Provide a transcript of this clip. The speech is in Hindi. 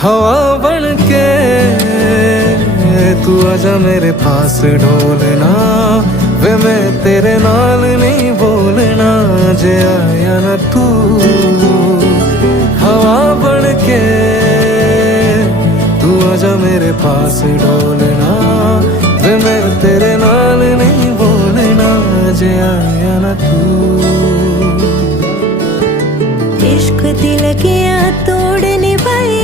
हवा बन के तू आजा मेरे पास ढोलना वे मैं तेरे नाल नहीं बोलना जे आया ना तू। हवा बन के तू आजा मेरे पास ढोलना वे मैं तेरे नाल नहीं बोलना जे आया ना तू। इश्क दी लगियां तोड़ निभाई